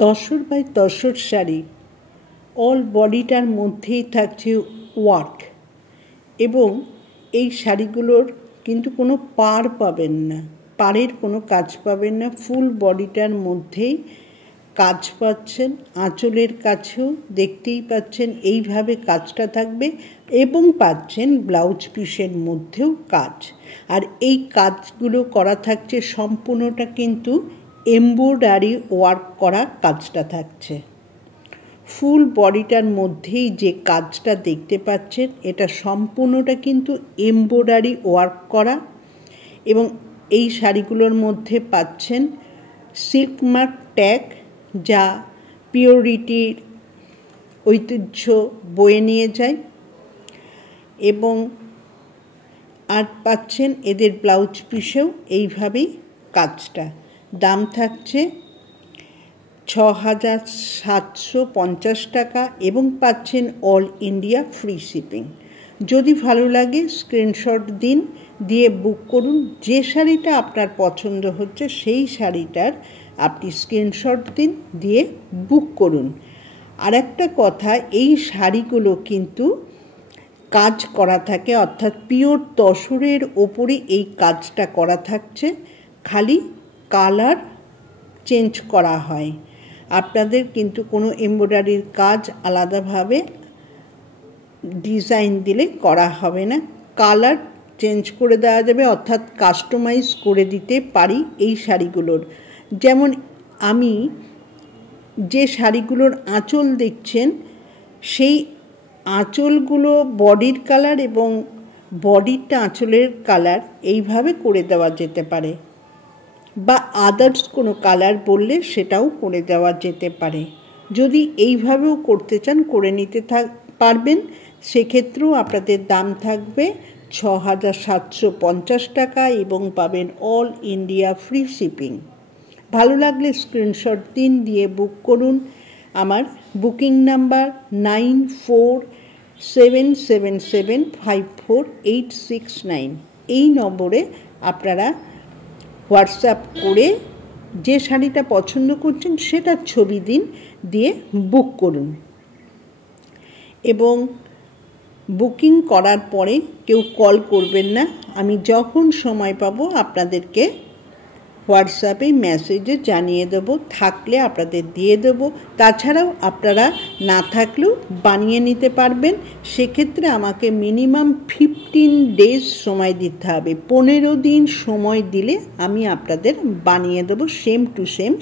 Tussar by tussar sari all বডিটার মধ্যেই থাকছে work, এবং এই শাড়িগুলোর কিন্তু কোনো পাড় পাবেন না, পাড়ের কোনো কাজ পাবেন না। ফুল বডিটার মধ্যেই কাজ পাচ্ছেন, আঁচলের কাছেও দেখতেই পাচ্ছেন এইভাবে কাজটা থাকবে, এবং পাচ্ছেন ব্লাউজ পিসের মধ্যেও কাজ। আর এই কাজগুলো করা থাকছে সম্পূর্ণটা কিন্তু এমব্রয়ডারি ওয়ার্ক করা কাজটা থাকছে। ফুল বডিটার মধ্যেই যে কাজটা দেখতে পাচ্ছেন এটা সম্পূর্ণটা কিন্তু এমব্রয়ডারি ওয়ার্ক করা, এবং এই শাড়িগুলোর মধ্যে পাচ্ছেন সিল্ক মার্ক ট্যাগ, যা পিওরিটির ঐতিহ্য বয়ে নিয়ে যায়, এবং আর পাচ্ছেন এদের ব্লাউজ পিসেও এইভাবেই কাজটা। দাম থাকছে ৬,৭৫০ টাকা, এবং পাচ্ছেন অল ইন্ডিয়া ফ্রি শিপিং। যদি ভালো লাগে স্ক্রিনশট দিন, দিয়ে বুক করুন। যে শাড়িটা আপনার পছন্দ হচ্ছে সেই শাড়িটার আপনি স্ক্রিনশট দিন, দিয়ে বুক করুন। আর একটা কথা, এই শাড়িগুলো কিন্তু কাজ করা থাকে, অর্থাৎ পিওর তসরের ওপরে এই কাজটা করা থাকছে, খালি কালার চেঞ্জ করা হয়। আপনাদের কিন্তু কোনো এমব্রয়ডারির কাজ আলাদাভাবে ডিজাইন দিলে করা হবে না, কালার চেঞ্জ করে দেওয়া যাবে, অর্থাৎ কাস্টমাইজ করে দিতে পারি এই শাড়িগুলোর। যেমন আমি যে শাড়িগুলোর আঁচল দেখছেন, সেই আঁচলগুলো বডির কালার এবং বডিরটা আঁচলের কালার এইভাবে করে দেওয়া যেতে পারে, বা আদার্স কোনো কালার বললে সেটাও করে দেওয়া যেতে পারে। যদি এইভাবেও করতে চান করে নিতে পারবেন, সেক্ষেত্রেও আপনাদের দাম থাকবে ৬,৭৫০ টাকা, এবং পাবেন অল ইন্ডিয়া ফ্রি শিপিং। ভালো লাগলে স্ক্রিনশট দিন, দিয়ে বুক করুন। আমার বুকিং নাম্বার 9477754869। এই নম্বরে আপনারা হোয়াটসঅ্যাপ করে যে শাড়িটা পছন্দ করছেন সেটার ছবি দিন, দিয়ে বুক করুন। এবং বুকিং করার পরে কেউ কল করবেন না, আমি যখন সময় পাবো আপনাদেরকে হোয়াটসঅ্যাপে মেসেজে জানিয়ে দেবো, থাকলে আপনাদের দিয়ে দেবো। তাছাড়াও আপনারা না থাকলেও বানিয়ে নিতে পারবেন। সেক্ষেত্রে আমাকে মিনিমাম 15 ডেজ সময় দিতে হবে। 15 দিন সময় দিলে আমি আপনাদের বানিয়ে দেবো সেম টু সেম।